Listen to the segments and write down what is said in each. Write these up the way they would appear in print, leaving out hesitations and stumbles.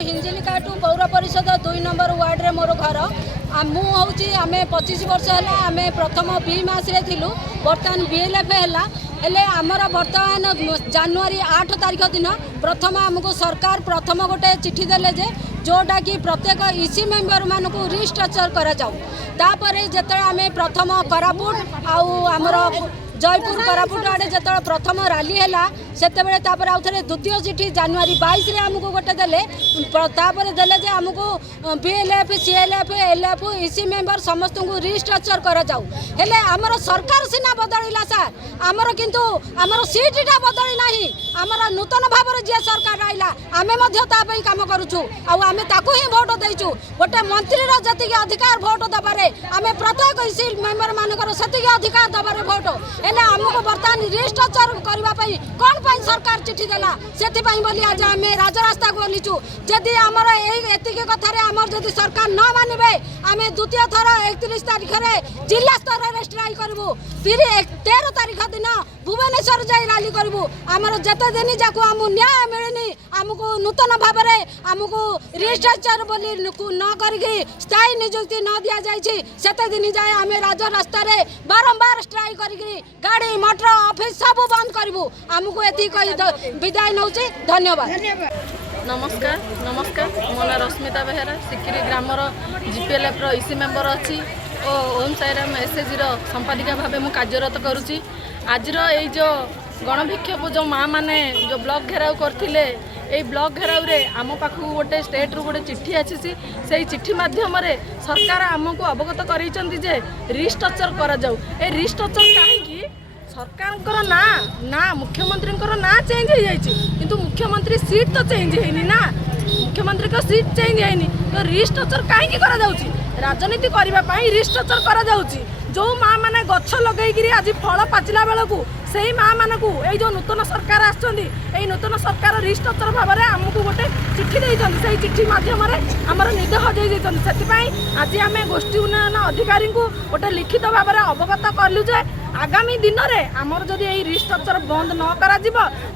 हिंजिलिकाटू पौर परिषद 2 number ward रे मोर घर आम 25 वर्ष है आम प्रथम बी मास थिलु बर्तमान बीएलएफ है आमर बर्तमान जनवरी 8 तारिख दिन प्रथम आमको सरकार प्रथम गोटे चिट्ठी देले जे जोटा कि प्रत्येक इसी मेंबर मानक रिस्ट्रक्चर करा तापर जिते आम प्रथम कोरापुट आमर जयपुर कोरापुट आड़े जो प्रथम रैली है से आउ थे द्वितीय चिठी जनवरी 22 रे आमको गोटे देले देले जे आमको बीएलएफ सीएलएफ एलएफ इसी मेंबर समस्त को रिस्ट्रक्चर कर आमर सरकार सीना बदलला सार आमर किंतु आमर सीटा बदली ना आमर नूतन भाव जी सरकार आइला आमे काम करूँ आम ही भोट देचु गोटे मंत्री जी अधिकार भोट दबारे आम प्रत्येक इसी मेंबर मानकर से अधिकार दबारे भोट आमको बर्तमान रिस्ट्रक्चर करने कौन सरकार चिट्ठी देला से बोली आज आम राजरास्ता को बोलीचु जदि आमर एति कथार आमर जदि सरकार न मानवे आम द्वितीय थर 31 तारिख में जिला स्तर में स्ट्राइक करूँ 13 तारिख दिन भुवनेश्वर जाई रैली करूँ आमर जिते दिन जाकू आम न्याय मिलनी आमको नूतन भाव में आमको रिस्ट्रक्चर बोली न करके स्थायी नियुक्ति न दि जाए से दिन जाए आम राजरास्ता बारंबार स्ट्राइक कर गाड़ी मोटर ऑफिस सब बंद करूँ आमको ये विदाय नौ धन्यवाद। नमस्कार नमस्कार मो ना रश्मिता बेहेरा सिकिरी ग्रामर जीपीएलएफ इसी मेंबर अच्छी और ओम साईराम एसएचजी संपादिका भाव मुझे कार्यरत करुच्ची आज जो गणभिक्षोभ जो माँ मैंने जो ब्लॉक घेराव करते এই ব্লক ঘেরাউরে आम पाखक गोटे स्टेट रु गोटे चिट्ठी आसी से चिट्ठी मध्यम सरकार आमको अवगत कराइछन्ति जे रिस्ट्रक्चर करा जाऊ ए रिस्ट्रक्चर कहीं सरकार ना मुख्यमंत्री ना चेंज हो जाइए किंतु मुख्यमंत्री सीट तो चेंज होनी ना मुख्यमंत्री को सीट चेंज होनी तो रिस्ट्रक्चर कहीं करा जाउची राजनीति करने रिस्ट्रक्चर करा जाउची जो माँ मैंने गछ लगे आज फल पाचिला बेलू से माँ मानक ये जो नूतन सरकार आसुँच नूतन सरकार रिस्ट्रक्चर भाव में आमको गोटे चिट्ठी देते से चिट्ठी मध्यम आमर निद हजई से आज आम गोष्ठी उन्नयन अधिकारी को गोटे लिखित भाव में अवगत कलु जे आगामी दिन में आमर जदि यही रिस्ट्रक्चर बंद न करा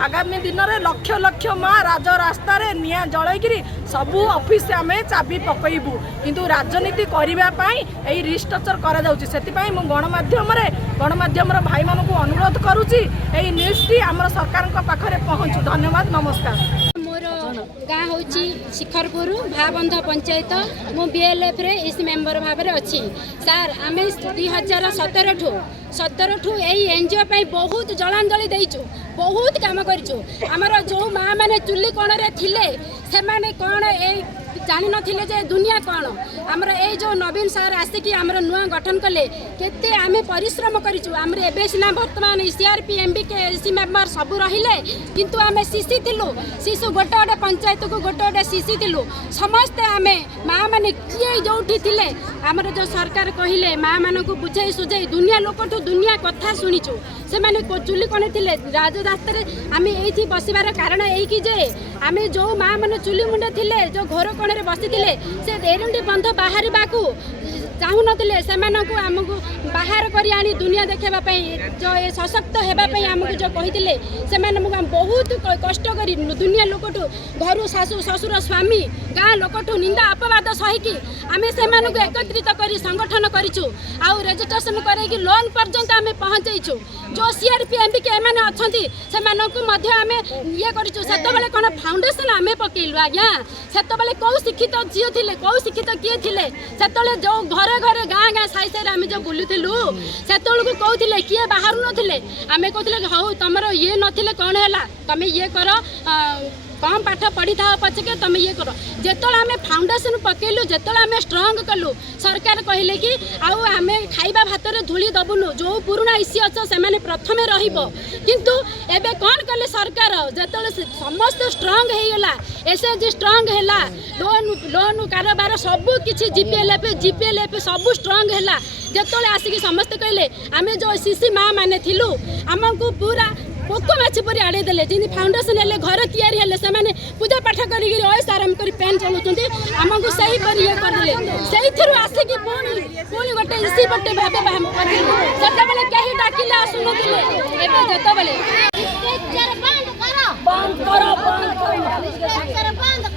आगामी दिन में लक्ष लक्ष माँ राजरास्ता निआ जलैकि सबू ऑफिस आम चाबी पकईबू किंतु राजनीति करने यही रिस्ट्रक्चर करा गणमाध्यम भाई मान अनुरोध करुच्ची यही न्यूज टी आम सरकार पाखे पहुँचू धन्यवाद नमस्कार। मोर गाँ हूँ शिखरपुर भाबंध पंचायत मु बीएलएफ रे इस मेंबर भाव में अच्छी सार आम 2017 ठू यही एनजीओ बहुत जलांजलि देचु बहुत काम करूँ आमर जो माँ मैंने चुली कोण थिले से माने कौन जानी नथिले जे दुनिया कौन आमर ए जो नवीन सार आसिकी आमर नुआ गठन कले केते आमे परिश्रम करिछु आमर एबे सिना वर्तमान सीआरपी एमबीके एसी मेंबर सब रहिले किंतु आमे सीसी थिलु शिशु गोटे गोटे पंचायत को गोटे गोटे सीसी थिलु समस्ते आमे माँ माने किए जोठी थिले आमर जो सरकार कहिले माँ मान को बुझाई सुझाई दुनिया लोकठू दुनिया कथा शुणीचु से माने चुली कोणे थिले राजरास्ता रे आमे एथि बसिबार कारण एई कि जे आमे जो माँ माने चुली मुंडे थिले जो घर कोणे रे बसी थिले से एरुंडी बंध बाहर बाकू चाहू नथिले सेमानकु आमको बाहर करी आनी दुनिया देखेबा पई जो ए सशक्त हेबा पई आमको जो कहिथिले सेमान बहुत कष्ट करी दुनिया लोकठू घर सासू ससुर स्वामी गाँ लोकठू निंदा अपवाद सहिकी आमे सेमानकु एकत्रित करी संगठन करिछु आउ रजिस्ट्रेशन करैकी लोन पर्यंत आमे पहुंचैछु जो सीआरपी एमबीके एमाने अछंती सेमानकु मध्य आमे ये करिछु सेतबेले कोन फाउंडेशन आमे पकेलु आज्ञा सेतबेले को शिक्षित जियो थिले को शिक्षित किए थिले सेतले जो घरे घरे गाँ गाँ साई साई आम जो बुलूलु से कहते किए बाहर नथिले आम कहते हौ तुम ये नथिले कौन है तुम ये कर कम पाठ पढ़ी था पछके तुम ये कर जिते आम फाउंडेशन पकेलु जिते आम स्ट्रंग कलु सरकार कहले कि आउ आम खाइबा भात रे धूली दबुनु जो पुराना इसी अच्छे से प्रथमे रहिबो किंतु एबे कौन कले सरकार जिते समस्त स्ट्रंग हो गला एसएचजी स्ट्रंग हैला लोन कारोबार सबू किछि जीपीएलएफ सबू स्ट्रंग हैला जिते आसिक समस्त कहले आम जो सीसी माँ माने थिलु आमको पूरा पोक माछी परी आड़े देले जिन फाउंडेशन हेले घर तैयारी हेले से माने पूजा पाठ करी ओएस आराम करी पेन चलुचंती आमको सही परी ये कर देले सही थिरु आसे कि पुणी गोटे इसी बटे भाबे हम करलु जते बेले केही डाकिले आसुन दिले एबे जते बेले बंद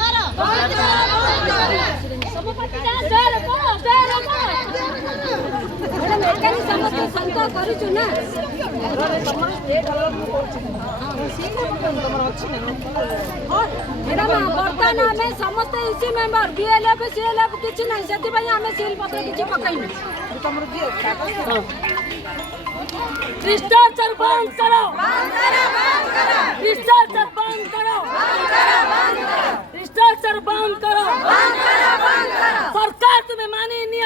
करो बर्तमान आम समस्त इसी मेम्बर बीएलएफ सीएलएफ किसी ना से आम सील पत्र किसी पकईनु भ्रष्टाचार बंद करो, भ्रष्टाचार बंद करो, भ्रष्टाचार बंद करो। सरकार तुम्हें मानी नहीं,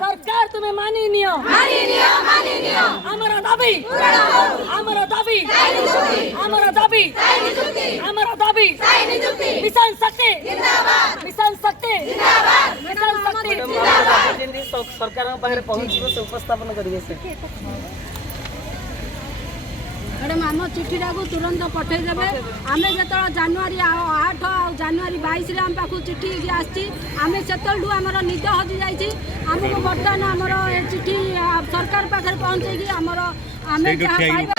सरकार तुम्हें मानी नहीं। हमारा दाबी, हमारा दाबी, हमारा दाबी, हमारा दाबी। मिशन शक्ति, मिशन शक्ति, मिशन शक्ति। सरकार पहुंच उपस्थापन करेंगे मैडम आम चिठीटा को तुरंत पठेदेवे आम जो जानुरी 8 जानुरी 22 आम पाक चिठी आम से आमर निद हजि जाइए आमको बर्तमान आमर चिठी सरकार पाखे पहुँचे आमर आम जहाँ पाइबा